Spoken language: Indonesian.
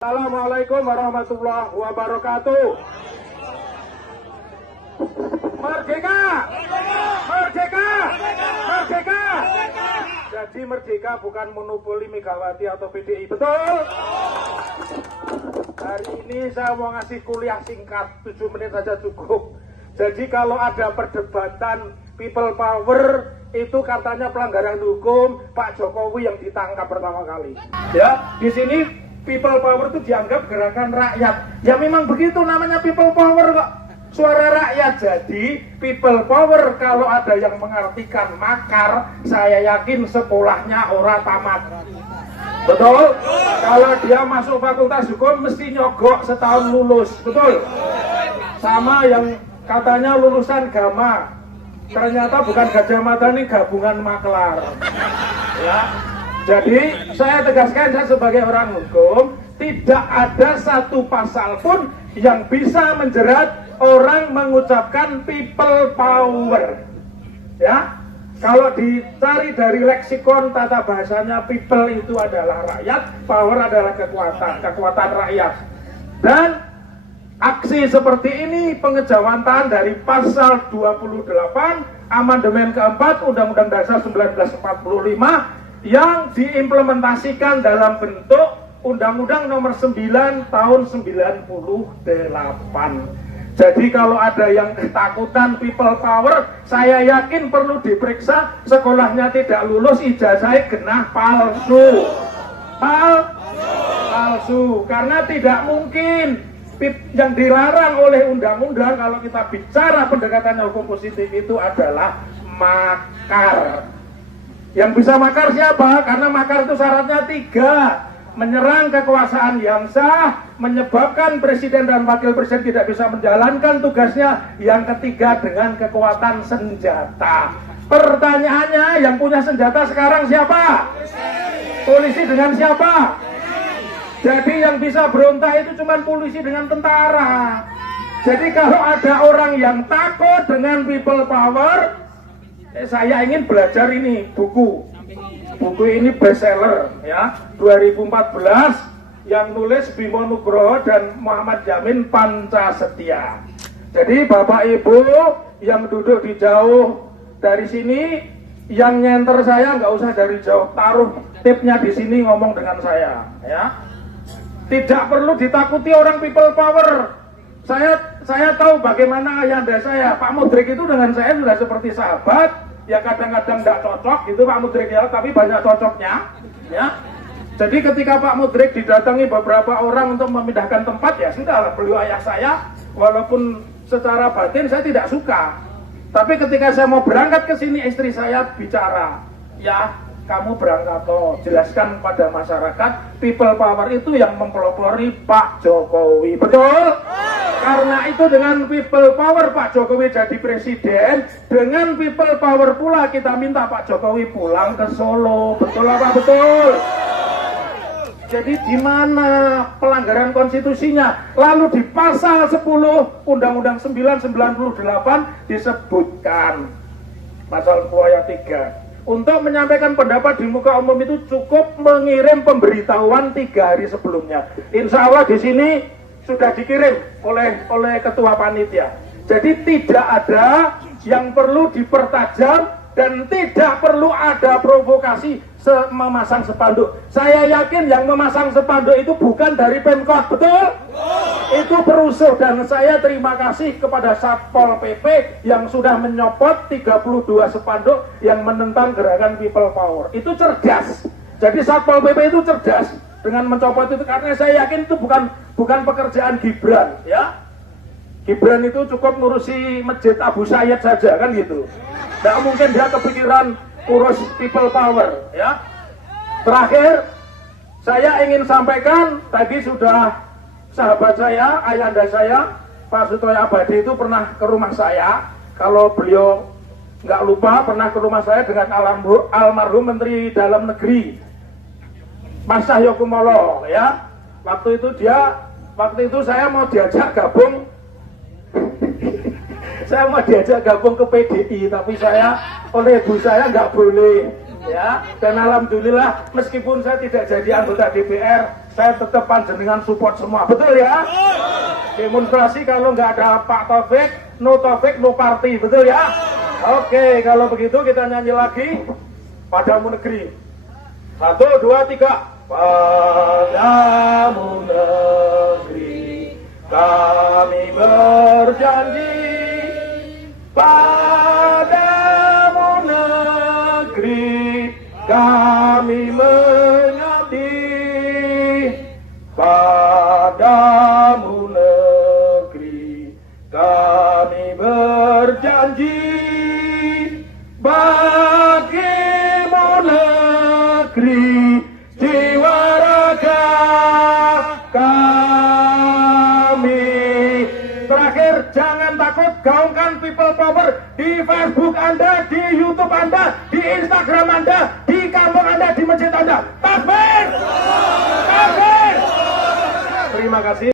Assalamualaikum warahmatullahi wabarakatuh. Merdeka! Merdeka! Merdeka! Jadi merdeka bukan monopoli Megawati atau PDI, betul? Hari ini saya mau ngasih kuliah singkat, 7 menit saja cukup. Jadi kalau ada perdebatan people power, itu katanya pelanggaran hukum Pak Jokowi yang ditangkap pertama kali. Ya, di sini people power itu dianggap gerakan rakyat. Ya memang begitu namanya people power kok. Suara rakyat. Jadi people power kalau ada yang mengartikan makar, saya yakin sekolahnya orang tamat. Betul? Kalau dia masuk fakultas hukum mesti nyogok setahun lulus. Betul? Sama yang katanya lulusan Gama, ternyata bukan Gajah Mada, ini gabungan maklar. Ya. Jadi saya tegaskan, saya sebagai orang hukum, tidak ada satu pasal pun yang bisa menjerat orang mengucapkan people power. Ya, kalau dicari dari leksikon tata bahasanya, people itu adalah rakyat, power adalah kekuatan rakyat. Dan aksi seperti ini pengejawantahan dari pasal 28 amandemen keempat Undang-Undang Dasar 1945 yang diimplementasikan dalam bentuk Undang-Undang Nomor 9 Tahun 98. Jadi kalau ada yang ketakutan people power, saya yakin perlu diperiksa, sekolahnya tidak lulus, ijazahnya genah palsu. Palsu, karena tidak mungkin yang dilarang oleh undang-undang kalau kita bicara pendekatan hukum positif itu adalah makar. Yang bisa makar siapa? Karena makar itu syaratnya 3. Menyerang kekuasaan yang sah, menyebabkan presiden dan wakil presiden tidak bisa menjalankan tugasnya. Yang ketiga, dengan kekuatan senjata. Pertanyaannya, yang punya senjata sekarang siapa? Polisi dengan siapa? Jadi yang bisa berontak itu cuma polisi dengan tentara. Jadi kalau ada orang yang takut dengan people power, saya ingin belajar ini buku ini bestseller ya, 2014 yang nulis Bimo Nugroho dan Muhammad Yamin Pancasetia. Jadi Bapak Ibu yang duduk di jauh dari sini, yang nyenter saya nggak usah dari jauh, taruh tipnya di sini, ngomong dengan saya ya. Tidak perlu ditakuti orang people power. Saya tahu bagaimana ayahanda saya, Pak Mudrik itu dengan saya sudah seperti sahabat. Ya kadang-kadang tidak cocok gitu Pak Mudrik ya, tapi banyak cocoknya ya. Jadi ketika Pak Mudrik didatangi beberapa orang untuk memindahkan tempat, ya sudah, beliau ayah saya, walaupun secara batin saya tidak suka. Tapi ketika saya mau berangkat ke sini, istri saya bicara, ya kamu berangkat jelaskan pada masyarakat people power itu yang mempelopori Pak Jokowi, betul? Karena itu dengan people power Pak Jokowi jadi presiden, dengan people power pula kita minta Pak Jokowi pulang ke Solo, betul apa betul? Jadi di mana pelanggaran konstitusinya? Lalu di pasal 10 Undang-Undang 998 disebutkan pasal 10 ayat 3. Untuk menyampaikan pendapat di muka umum itu cukup mengirim pemberitahuan 3 hari sebelumnya. Insya Allah di sini sudah dikirim oleh ketua panitia. Jadi tidak ada yang perlu dipertajam dan tidak perlu ada provokasi memasang spanduk. Saya yakin yang memasang spanduk itu bukan dari Pemkot, betul? Itu perusuh, dan saya terima kasih kepada Satpol PP yang sudah menyopot 32 spanduk yang menentang gerakan people power. Itu cerdas. Jadi Satpol PP itu cerdas dengan mencopot itu, karena saya yakin itu bukan pekerjaan Gibran ya. Gibran itu cukup ngurusi Masjid Abu Sayyid saja kan gitu. Tidak mungkin dia kepikiran urus people power ya. Terakhir saya ingin sampaikan, tadi sudah sahabat saya, ayahanda saya Pak Sutoyo Abadi itu pernah ke rumah saya. Kalau beliau nggak lupa pernah ke rumah saya dengan almarhum Menteri Dalam Negeri Mas Cahyokumolo ya. Waktu itu saya mau diajak gabung ke PDI, tapi oleh ibu saya nggak boleh ya. Dan alhamdulillah meskipun saya tidak jadi anggota DPR, saya tetap panjenengan support semua, betul ya? Demonstrasi kalau nggak ada Pak Taufik, no party, betul ya? Oke, kalau begitu kita nyanyi lagi Padamu Negeri. 1, 2, 3. Padamu negeri kami berjanji, padamu negeri kami mengabdi, padamu negeri kami berjanji, bagimu negeri jiwa raga kami. Terakhir, jangan takut, gaungkan people power di Facebook Anda, di YouTube Anda, di Instagram Anda, di kampung Anda, di masjid Anda. Takbir! Takbir! Terima kasih.